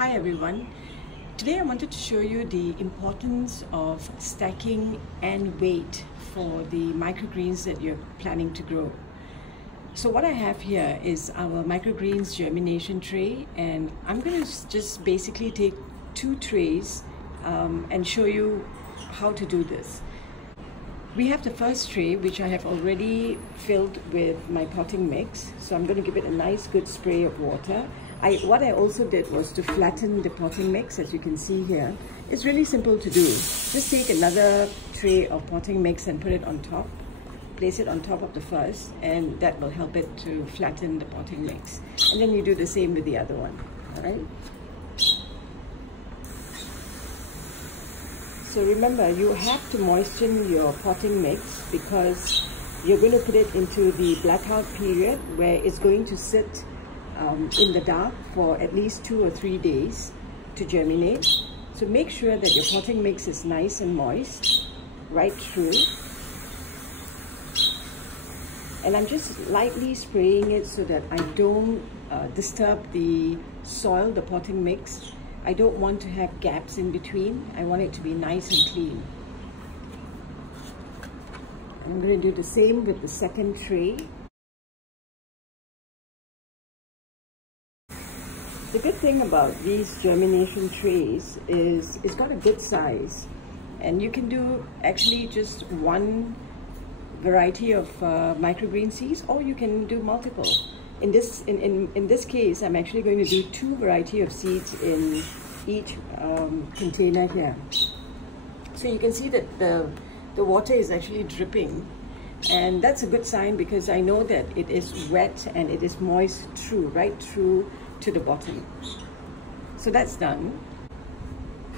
Hi everyone. Today I wanted to show you the importance of stacking and weight for the microgreens that you're planning to grow. So what I have here is our microgreens germination tray, and I'm going to just basically take 2 trays and show you how to do this. We have the first tray, which I have already filled with my potting mix. So I'm going to give it a nice good spray of water. What I also did was to flatten the potting mix, as you can see here. It's really simple to do. Just take another tray of potting mix and put it on top. Place it on top of the first, and that will help it to flatten the potting mix. And then you do the same with the other one, all right? So remember, you have to moisten your potting mix because you're going to put it into the blackout period where it's going to sit in the dark for at least 2 or 3 days to germinate. So make sure that your potting mix is nice and moist right through. And I'm just lightly spraying it so that I don't disturb the soil, the potting mix. I don't want to have gaps in between. I want it to be nice and clean. I'm going to do the same with the second tray. The good thing about these germination trays is it's got a good size, and you can do actually just one variety of microgreen seeds, or you can do multiple. In this case, I'm actually going to do 2 varieties of seeds in each container here. So you can see that the water is actually dripping, and that's a good sign because I know that it is wet and it is moist right through to the bottom. So that's done.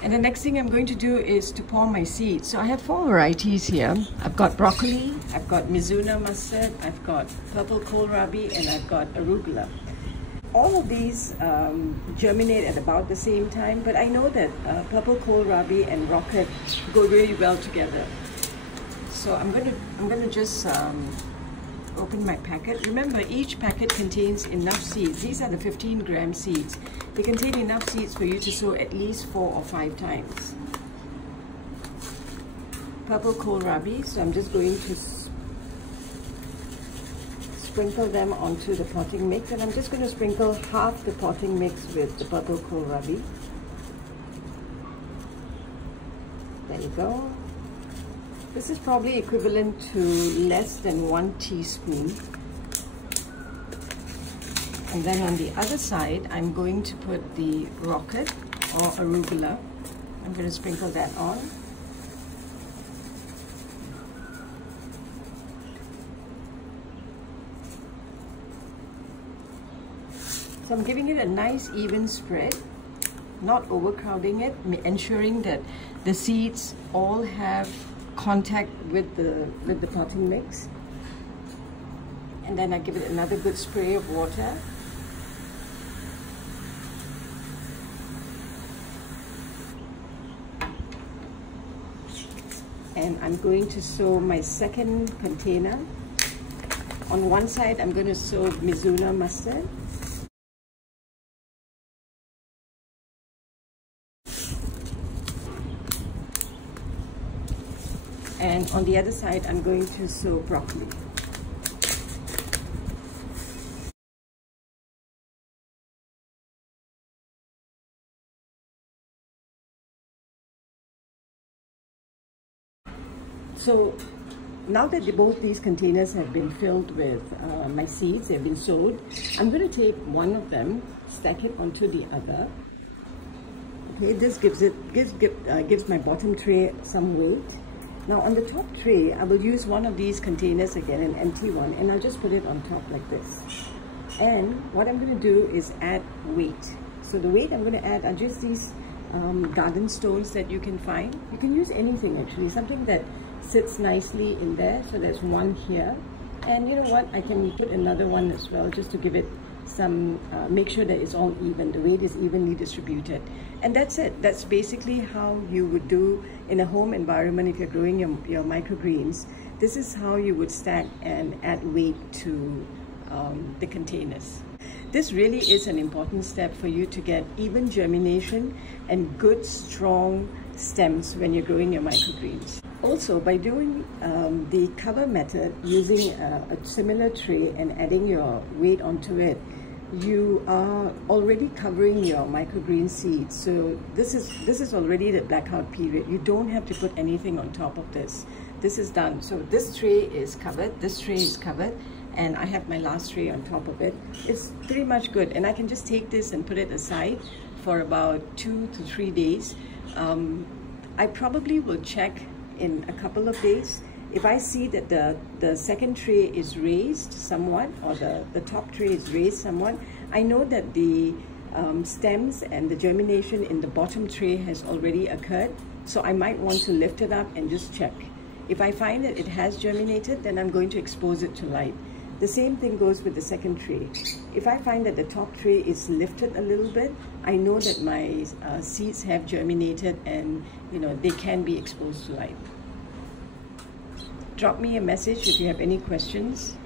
And the next thing I'm going to do is to pour my seeds. So I have 4 varieties here. I've got broccoli, I've got Mizuna mustard, I've got purple kohlrabi, and I've got arugula. All of these germinate at about the same time, but I know that purple kohlrabi and rocket go really well together. So I'm gonna just open my packet. Remember, each packet contains enough seeds. These are the 15-gram seeds. They contain enough seeds for you to sow at least 4 or 5 times. Purple kohlrabi, so I'm just going to sprinkle them onto the potting mix, and I'm just going to sprinkle half the potting mix with the purple kohlrabi. There you go. This is probably equivalent to less than 1 teaspoon. And then on the other side, I'm going to put the rocket or arugula. I'm going to sprinkle that on. So I'm giving it a nice even spread, not overcrowding it, ensuring that the seeds all have contact with the potting mix. And then I give it another good spray of water. And I'm going to sow my second container. On one side, I'm going to sow Mizuna mustard. And on the other side, I'm going to sow broccoli. So now that both these containers have been filled with my seeds, they've been sowed, I'm going to take one of them, stack it onto the other. Okay, this gives my bottom tray some weight. Now on the top tray, I will use one of these containers again, an empty one, and I'll just put it on top like this. And what I'm going to do is add weight. So the weight I'm going to add are just these garden stones that you can find. You can use anything actually, something that sits nicely in there. So there's one here. And you know what, I can put another one as well just to give it some, make sure that it's all even, the weight is evenly distributed. And that's it. That's basically how you would do in a home environment if you're growing your microgreens. This is how you would stack and add weight to the containers. This really is an important step for you to get even germination and good strong stems when you're growing your microgreens. Also, by doing the cover method using a similar tray and adding your weight onto it, you are already covering your microgreen seeds. So this is already the blackout period. You don't have to put anything on top of this. This is done. So this tray is covered, this tray is covered, and I have my last tray on top of it. It's pretty much good, and I can just take this and put it aside for about 2 to 3 days. I probably will check in a couple of days. If I see that the second tray is raised somewhat, or the top tray is raised somewhat, I know that the stems and the germination in the bottom tray has already occurred, so I might want to lift it up and just check. If I find that it has germinated, then I'm going to expose it to light. The same thing goes with the second tray. If I find that the top tray is lifted a little bit, I know that my seeds have germinated and they can be exposed to light. Drop me a message if you have any questions.